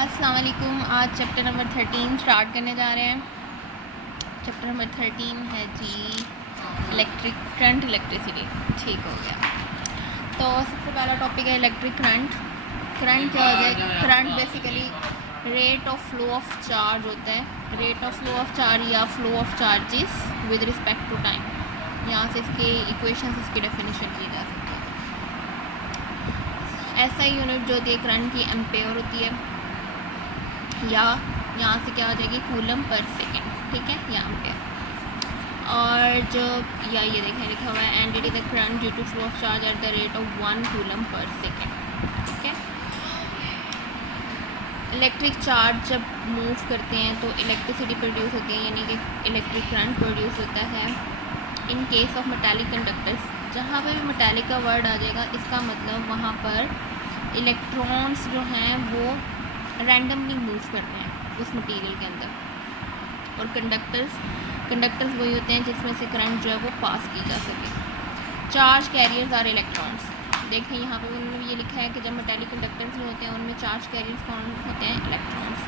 अस्सलाम वालेकुम। आज चैप्टर नंबर 13 स्टार्ट करने जा रहे हैं। चैप्टर नंबर 13 है जी करंट इलेक्ट्रिसिटी। ठीक हो गया। तो सबसे पहला टॉपिक है इलेक्ट्रिक करंट। करंट क्या होता है? Current basically rate of flow of charge होता है। Rate of flow of charge या flow of charges with respect to time. यहाँ से इसके इक्वेशन इसकी डेफिनेशन की जा सकती है। ऐसा यूनिट जो होती है करंट की एम्पेयर होती है, या यहाँ से क्या हो जाएगी कूलम पर सेकेंड। ठीक है, या एम्पेयर। और जो या ये देखें लिखा हुआ है and it is the current due to flow of charge at the rate of 1 coulomb per second. ठीक है, इलेक्ट्रिक चार्ज जब मूव करते हैं तो इलेक्ट्रिसिटी प्रोड्यूस होती है, यानी कि इलेक्ट्रिक करंट प्रोड्यूस होता है। In case of metallic conductors, जहाँ पे भी मेटालिक का वर्ड आ जाएगा इसका मतलब वहाँ पर इलेक्ट्रॉन्स जो हैं वो रैंडमली मूव कर रहे हैं उस मटेरियल के अंदर। और कंडक्टर्स वही होते हैं जिसमें से करंट जो है वो पास की जा सके। Charge carriers are electrons. देखें यहाँ पे उन्होंने ये लिखा है कि जब मेटालिक कंडक्टर्स जो होते हैं उनमें चार्ज कैरियर्स कौन होते हैं? Electrons.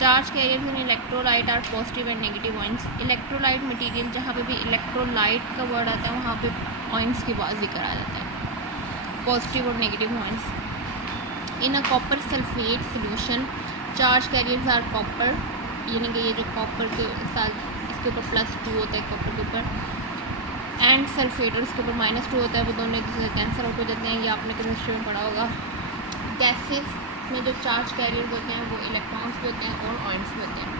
Charge carriers in electrolyte are positive and negative points. Electrolyte material, जहाँ पे भी इलेक्ट्रोलाइट का वर्ड आता है वहाँ पे पॉइंट्स की बात जिक्र आ जाता है, पॉजिटिव और negative points. In a copper sulphate solution charge carriers are copper, यानी कि ये जो कॉपर के साथ इसके ऊपर +2 होता है कॉपर के ऊपर, एंड सल्फेट और इसके ऊपर -2 होता है, वो दोनों एक दूसरे से कैंसिल आउट हो जाते हैं। ये आपने केमिस्ट्री में पढ़ा होगा। गैसेस में जो चार्ज कैरियर्स होते हैं वो इलेक्ट्रॉन्स भी होते हैं और आयंस भी होते हैं।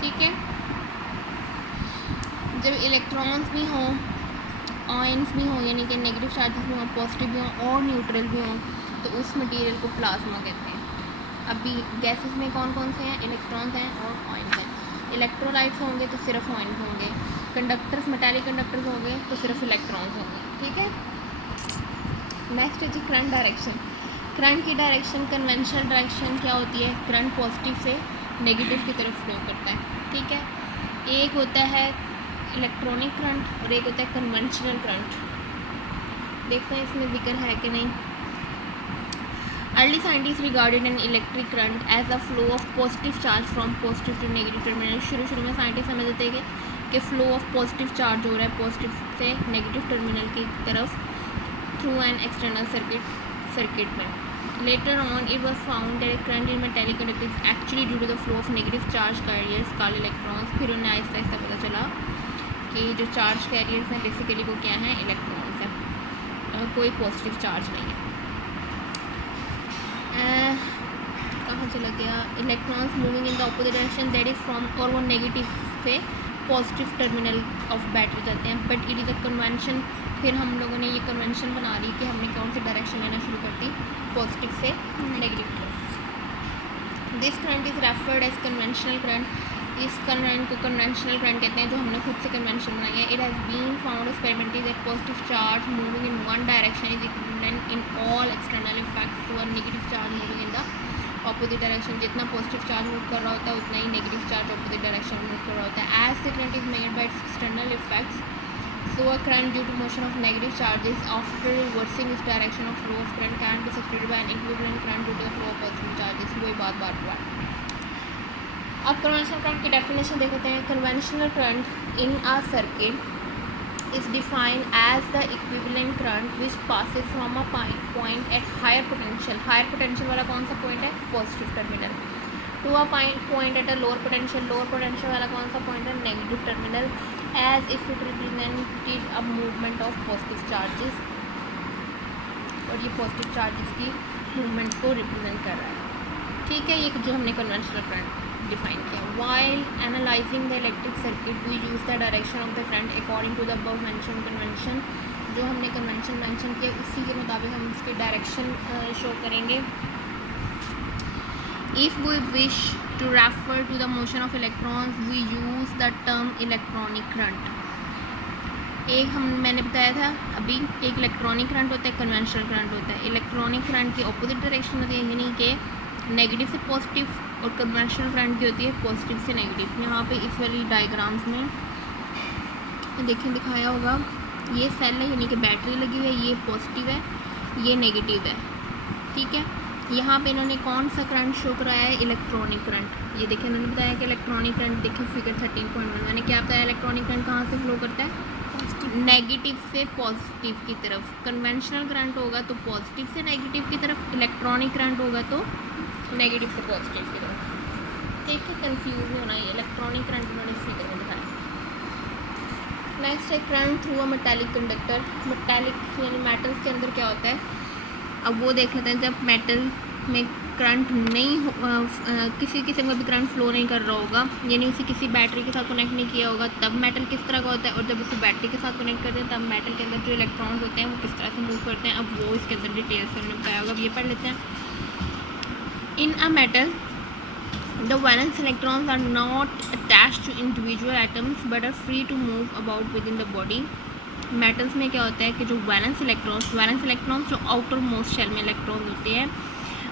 ठीक है, जब इलेक्ट्रॉन्स भी हों, आयंस भी हों, यानी कि नेगेटिव चार्जेस भी हों, पॉजिटिव भी हों और न्यूट्रल भी हों, तो उस मटेरियल को प्लाज्मा कहते हैं। अभी गैसेस में कौन कौन से हैं? इलेक्ट्रॉन्स हैं और आयंस हैं। इलेक्ट्रोलाइट्स होंगे तो सिर्फ आयंस होंगे। कंडक्टर्स, मेटालिक कंडक्टर्स होंगे तो सिर्फ इलेक्ट्रॉन्स होंगे। ठीक है, नेक्स्ट है जी करंट डायरेक्शन। करंट की डायरेक्शन, कन्वेंशनल डायरेक्शन क्या होती है? करंट पॉजिटिव से नेगेटिव की तरफ फ्लो करता है। ठीक है, एक होता है इलेक्ट्रॉनिक करंट और एक होता है कन्वेंशनल करंट। देखते हैं इसमें जिक्र है कि नहीं। Early scientists regarded an electric current as a flow of positive charge from positive to negative terminal। शुरू में साइंटिस्ट समझते थे कि फ्लो ऑफ पॉजिटिव चार्ज हो रहा है पॉजिटिव से नेगेटिव टर्मिनल की तरफ थ्रू एन एक्सटर्नल सर्किट में। Later on it was found that current in metallic conductor is actually due to the flow of negative charge carriers called electrons. फिर उन्हें आहिस्ता आहिस्ता पता चला कि जो चार्ज कैरियर्स हैं बेसिकली वो क्या हैं? इलेक्ट्रॉन्स हैं, कोई पॉजिटिव चार्ज नहीं है। कहाँ चला गया? Electrons moving in the opposite direction that is from, और वो नेगेटिव से पॉजिटिव टर्मिनल ऑफ बैटरी जाते हैं। But it is a convention. फिर हम लोगों ने ये कन्वेंशन बना दी कि हमने कौन सी डायरेक्शन लेना शुरू कर दी? पॉजिटिव से नेगेटिव तरफ। This current is referred as conventional current. इस करंट को कन्वेंशनल करंट कहते हैं जो हमने खुद से कन्वेंशन बनाई है। It has been found experimentally that positive charge moving in one direction is equivalent in all external effects to a negative charge moving in the opposite direction. जितना पॉजिटिव चार्ज मूव कर रहा होता है उतना ही negative charge opposite direction में move कर रहा होता है। As the current is made by its external effects, so a current due to motion of negative charges after reversing इस direction of flow of current can be substituted by an equivalent current due to the flow of positive charges. वही बात बार बार। अब conventional current की definition देखते हैं। Conventional current in a circuit is defined as the equivalent current which passes from a point at higher potential। higher potential वाला कौन सा point है? positive terminal। to a point at a lower potential वाला कौन सा point है? negative terminal। as if it represented a movement of positive charges, और ये positive charges की movement को represent कर रहा है। ठीक है, ये जो हमने conventional current डिफाइन किया। While analysing the electric circuit we use the direction of the current according to the above mention convention. जो हमने कन्वेंशन मेंशन किया उसी के मुताबिक हम उसके डायरेक्शन शो करेंगे। If we wish to refer to the motion of electrons we use the term electronic current. एक मैंने बताया था अभी, एक इलेक्ट्रॉनिक करंट होता है, कन्वेंशनल करंट होता है। इलेक्ट्रॉनिक करंट की अपोजिट डायरेक्शन होती है, यानी कि नेगेटिव से पॉजिटिव, और कन्वेंशनल करंट की होती है पॉजिटिव से नेगेटिव। यहाँ पे इस वाली डायग्राम्स में देखें दिखाया होगा, ये सेल है यानी कि बैटरी लगी हुई है, ये पॉजिटिव है ये नेगेटिव है। ठीक है, यहाँ पे इन्होंने कौन सा करंट शो कराया है, इलेक्ट्रॉनिक करंट। ये देखिए इन्होंने बताया कि इलेक्ट्रॉनिक करंट, देखिए फिगर 13.1 मैंने क्या बताया, इलेक्ट्रॉनिक करंट कहाँ से फ्लो करता है, नेगेटिव से पॉजिटिव की तरफ। कन्वेंशनल करंट होगा तो पॉजिटिव से नेगेटिव की तरफ, इलेक्ट्रॉनिक करंट होगा तो नेगेटिव से पॉजिटिव की तरफ। ठीक है, कंफ्यूज नहीं होना, ये इलेक्ट्रॉनिक करंट उन्होंने इस फिगर में दिखाया। नेक्स्ट है current through a metallic conductor. Metallic यानी मेटल्स के अंदर क्या होता है, अब वो देख लेते हैं। जब मेटल में करंट नहीं किसी किस्म का भी करंट फ्लो नहीं कर रहा होगा, यानी उसे किसी बैटरी के साथ कनेक्ट नहीं किया होगा, तब मेटल किस तरह का होता है, और जब उसको बैटरी के साथ कनेक्ट करते हैं तब मेटल के अंदर जो इलेक्ट्रॉन्स होते हैं वो किस तरह से मूव करते हैं। अब वो इसके अंदर डिटेल से उन्होंने बताया होगा, अब ये पढ़ लेते हैं। In a metal the valence electrons are not attached to individual atoms but are free to move about within the body। Metals में क्या होता है कि जो वैलेंस इलेक्ट्रॉन्स जो आउटर मोस्ट शेल में इलेक्ट्रॉन्स होते हैं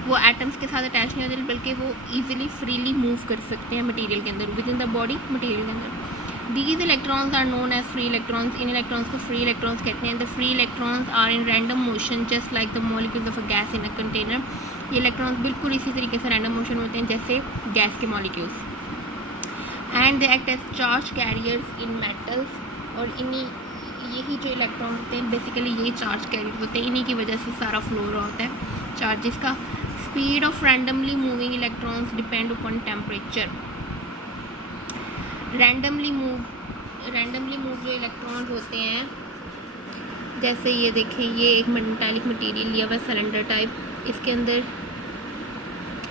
वो एटम्स के साथ अटैच नहीं होते, बल्कि वो ईजिली फ्रीली मूव कर सकते हैं मटेरियल के अंदर, within the body material के अंदर। These electrons are known as free electrons. इन इलेक्ट्रॉन्स को फ्री इलेक्ट्रॉन्स कहते हैं। The free electrons are in random motion just like the molecules of a gas in a container. ये electrons बिल्कुल इसी तरीके से रैंडम मोशन होते हैं जैसे गैस के molecules. And they act as charge carriers in metals. और इन्हीं यही जो इलेक्ट्रॉन होते हैं बेसिकली ये चार्ज कैरियर होते हैं, इन्हीं की वजह से सारा फ्लो हो रहा होता है चार्जेस का। Speed of randomly moving electrons depend upon temperature. Randomly move जो इलेक्ट्रॉन्स होते हैं, जैसे ये देखें, ये एक मेटालिक मटेरियल लिया हुआ है सिलेंडर टाइप, इसके अंदर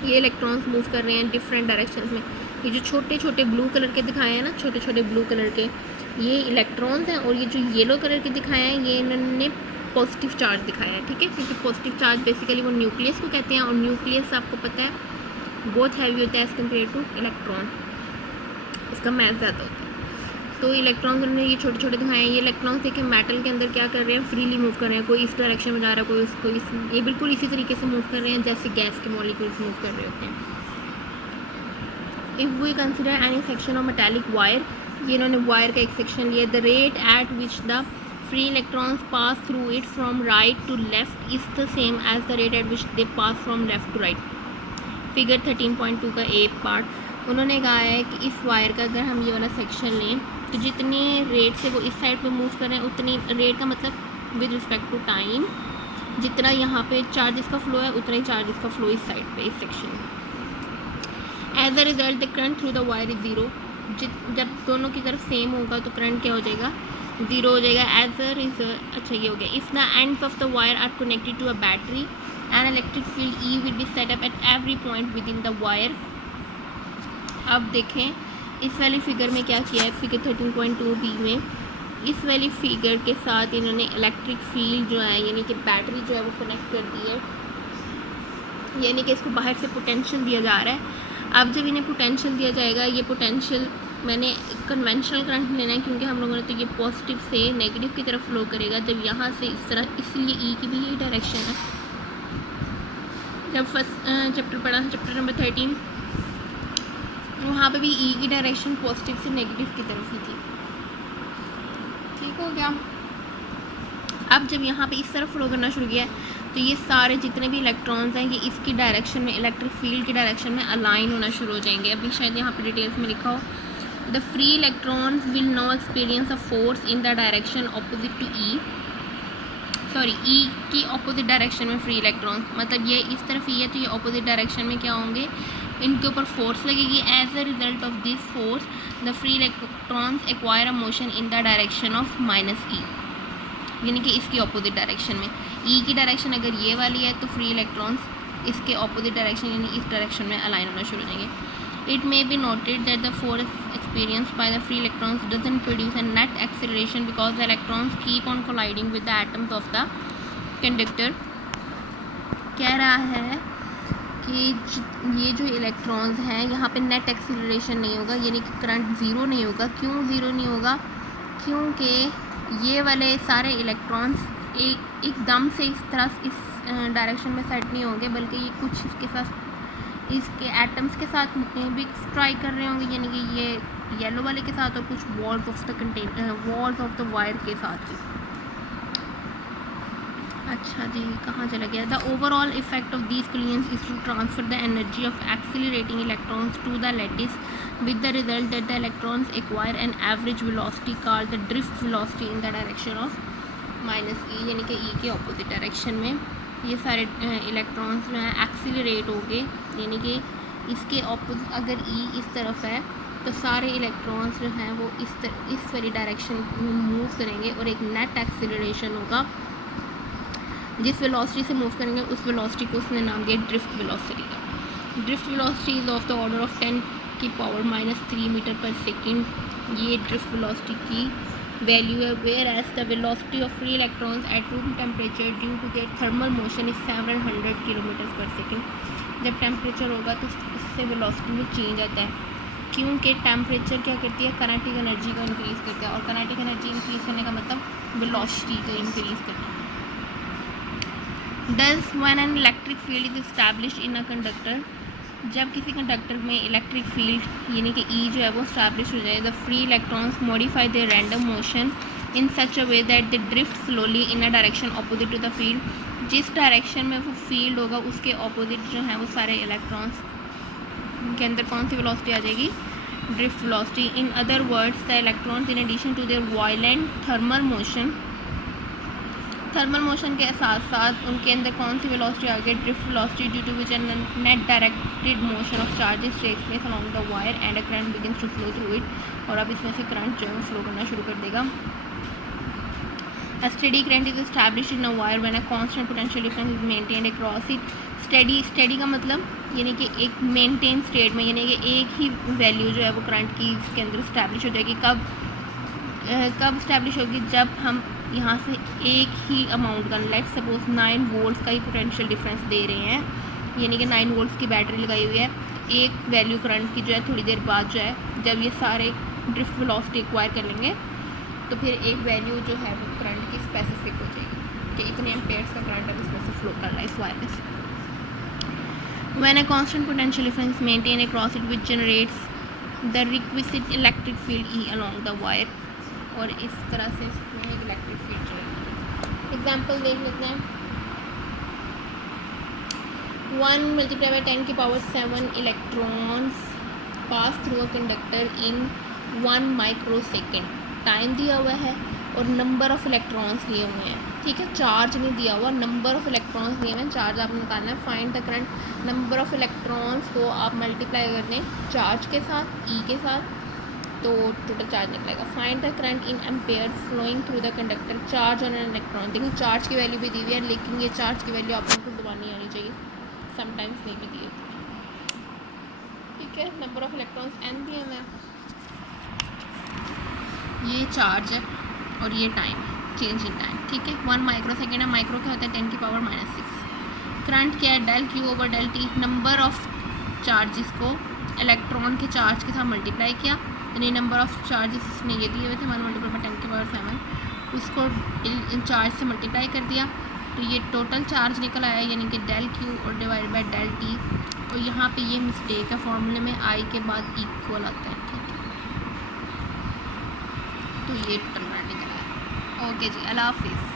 ये इलेक्ट्रॉन्स मूव कर रहे हैं डिफरेंट डायरेक्शंस में। ये जो छोटे छोटे ब्लू कलर के दिखाए हैं ना, छोटे छोटे ब्लू कलर के ये इलेक्ट्रॉन्स हैं, और ये जो येलो कलर के दिखाए हैं ये इन्होंने पॉजिटिव चार्ज दिखाया है। ठीक है, क्योंकि पॉजिटिव चार्ज बेसिकली वो न्यूक्लियस को कहते हैं, और न्यूक्लियस आपको पता है बहुत हैवी होता है एज़ कम्पेयर टू इलेक्ट्रॉन, इसका मैथ ज़्यादा होता है। तो इलेक्ट्रॉन्स उन्होंने ये छोटे छोटे दिखाए हैं। ये इलेक्ट्रॉन्स देखिए मेटल के अंदर क्या कर रहे हैं, फ्रीली मूव कर रहे हैं। कोई इस डायरेक्शन में जा रहा है, कोई ये बिल्कुल इसी तरीके से मूव कर रहे हैं जैसे गैस के मॉलिक्यूल्स मूव कर रहे होते हैं। If we consider any section of metallic wire, ये इन्होंने वायर का एक सेक्शन लिया। The rate at which the free electrons pass through it from right to left is the same as the rate at which they pass from left to right. Figure 13.2 का ए part उन्होंने कहा है कि इस wire का अगर हम ये वाला सेक्शन लें तो जितने रेट से वो इस साइड पे मूव कर रहे हैं, उतनी रेट का मतलब विद रिस्पेक्ट टू टाइम, जितना यहाँ पे चार्जेस का फ्लो है उतना ही चार्जेस का फ्लो इस साइड पे, इस सेक्शन में। As a result the current through the wire is zero. जब दोनों की तरफ सेम होगा तो करंट क्या हो जाएगा, ज़ीरो हो जाएगा। एज अ रिजल्ट, अच्छा ये हो गया। If the ends of the wire are connected to a battery and electric field E will be set up at every point within the wire. अब देखें इस वाली फिगर में क्या किया है, फिगर 13.2 बी में इस वाली फिगर के साथ इन्होंने इलेक्ट्रिक फील्ड जो है यानी कि बैटरी जो है वो कनेक्ट कर दी है, यानी कि इसको बाहर से पोटेंशियल दिया जा रहा है। अब जब इन्हें पोटेंशियल दिया जाएगा, ये पोटेंशियल मैंने कन्वेंशनल करंट लेना है क्योंकि हम लोगों ने तो ये पॉजिटिव से नेगेटिव की तरफ फ्लो करेगा जब यहाँ से इस तरह, इसलिए ई की भी यही डायरेक्शन है। जब फर्स्ट चैप्टर पढ़ा, चैप्टर नंबर 13, वहाँ पे भी ई की डायरेक्शन पॉजिटिव से नेगेटिव की तरफ ही थी। ठीक हो गया। अब जब यहाँ पे इस तरफ फ्लो करना शुरू किया तो ये सारे जितने भी इलेक्ट्रॉन्स हैं ये इसकी डायरेक्शन में, इलेक्ट्रिक फील्ड की डायरेक्शन में अलाइन होना शुरू हो जाएंगे। अभी शायद यहाँ पे डिटेल्स में लिखा हो, the free electrons will no experience a force in the direction opposite to E, sorry E की ऑपोजिट डायरेक्शन में फ्री इलेक्ट्रॉन्स, मतलब ये इस तरफ ई है तो ये ऑपोजिट डायरेक्शन में क्या होंगे, इनके ऊपर फोर्स लगेगी। As a result of this force the free electrons acquire a motion in the direction of minus E, यानी कि इसकी ऑपोजिट डायरेक्शन में। ई की डायरेक्शन अगर ये वाली है तो फ्री इलेक्ट्रॉन्स इसके ऑपोजिट डायरेक्शन यानी इस डायरेक्शन में अलाइन होना शुरू हो जाएंगे। It may be noted that the force experienced by the free electrons doesn't produce a net acceleration because the electrons keep on colliding with the atoms of the conductor। कह रहा है कि ये जो इलेक्ट्रॉन्स हैं यहाँ पे नेट एक्सीलरेशन नहीं होगा, यानी कि करंट ज़ीरो नहीं होगा। क्यों ज़ीरो नहीं होगा, क्योंकि ये वाले सारे इलेक्ट्रॉन्स एकदम से इस तरह इस डायरेक्शन में सेट नहीं होंगे, बल्कि ये कुछ इसके साथ, इसके एटम्स के साथ भी स्ट्राइक कर रहे होंगे, यानी कि ये येलो वाले के साथ और कुछ वॉल्स ऑफ द वायर के साथ ही। अच्छा जी, कहाँ चला गया? The overall effect of these collisions is to transfer the energy of accelerating electrons to the lattice with the result that the electrons acquire an average velocity called the drift velocity in the direction of minus E, यानी कि ई के opposite direction में ये सारे electrons जो हैं accelerate हो गए, यानी कि इसके ऑपोजिट अगर ई इस तरफ है तो सारे इलेक्ट्रॉन्स जो हैं वो इस वाली डायरेक्शन में मूव करेंगे और एक नेट एक्सीलरेशन होगा। जिस वेलोसिटी से मूव करेंगे उस वेलोसिटी को उसने नाम दिया ड्रिफ्ट वेलोसिटी का। Drift velocity is of the order of 10 की पावर -3 मीटर पर सेकेंड। ये ड्रिफ्ट वेलोसिटी की वैल्यू है। Whereas the velocity of free electrons at room temperature due to their thermal motion is 700 kilometre per second. जब temperature होगा तो उससे velocity में change आता है, क्योंकि टेम्परेचर क्या करती है, काइनेटिक एनर्जी को इंक्रीज़ करता है, और काइनेटिक एनर्जी इंक्रीज़ करने का मतलब वेलोसिटी को इंक्रीज़ करना। Does when an electric field is establish in a conductor, जब किसी कंडक्टर में इलेक्ट्रिक फील्ड यानी कि ई जो है वो इस्टेब्लिश हो जाए, the free electrons modify their random motion in such a way that they drift slowly in a direction opposite to the field. जिस डायरेक्शन में वो फील्ड होगा उसके अपोजिट जो है वो सारे इलेक्ट्रॉन्स के अंदर कौन सी वेलोसिटी आ जाएगी, drift velocity. In other words the electrons in addition to their violent thermal motion के साथ साथ उनके अंदर कौन सी वेलोसिटी आ गई, drift velocity, due to which net directed motion of charges takes place along the wire and a current begins to flow through it. और अब इसमें से करंट जो है फ्लो करना शुरू कर देगा। A steady current is established in a wire when a constant potential difference is maintained across it. Steady का मतलब यानी कि एक मेंटेन स्टेट में, यानी कि एक ही वैल्यू जो है वो करंट की इसके अंदर इस्टेब्लिश हो जाएगी। कब इस्टेब्लिश होगी, जब हम यहाँ से एक ही अमाउंट का, लेट्स सपोज 9 वोल्ट्स का ही पोटेंशियल डिफरेंस दे रहे हैं, यानी कि 9 वोल्ट्स की बैटरी लगाई हुई है। एक वैल्यू करंट की जो है थोड़ी देर बाद जो है जब ये सारे ड्रिफ्ट वेलोसिटी एक्वायर कर लेंगे तो फिर एक वैल्यू जो है वो करंट की स्पेसिफिक हो जाएगी कि इतने एम्पेयर्स का करंट अब इसमें से फ्लो कर रहा है इस वायर में से। When a constant potential difference maintained across it which generates the requisite electric field E along the wire, और इस तरह से इसमें एक इलेक्ट्रिक फील्ड चलेगी। एग्जाम्पल देख लेते हैं। 1 × 10⁻⁷ electrons pass through a conductor in 1 microsecond. Time दिया हुआ है और नंबर ऑफ इलेक्ट्रॉन्स दिए हुए हैं, ठीक है, चार्ज नहीं दिया हुआ, नंबर ऑफ इलेक्ट्रॉन्स दिए हुए हैं, चार्ज आपने निकालना है। Find the current, number of electrons को आप मल्टीप्लाई कर दें चार्ज के साथ, ई के साथ, तो टोटल चार्ज निकलेगा। Find the current in ampere flowing through the conductor, charge on an electron. देखिए चार्ज की वैल्यू भी दी हुई है, लेकिन ये चार्ज की वैल्यू आप लोगों को दबानी आनी चाहिए, समटाइम्स नहीं भी दी है, ठीक है। नंबर ऑफ इलेक्ट्रॉन्स एन दिए हुए हैं, ये चार्ज है और ये टाइम है, चेंज इन टाइम, ठीक है। 1 माइक्रोसेकेंड है, माइक्रो क्या होता है 10⁻⁻⁶। करंट क्या है, del q over del t, number of charges को इलेक्ट्रॉन के चार्ज के साथ मल्टीप्लाई किया, यानी नंबर ऑफ चार्जेस इसने ये दिए हुए थे 1 × 10⁻⁷, उसको इन चार्ज से मल्टीप्लाई कर दिया तो ये टोटल चार्ज निकल आया, यानी कि डेल क्यू और डिवाइड बाई डेल टी। और यहाँ पे ये मिस्टेक है, फॉर्मूले में आई के बाद इक्वल आता है, ठीक है। तो ये टोटल करंट निकला है। ओके जी, अल्लाह हाफिज़।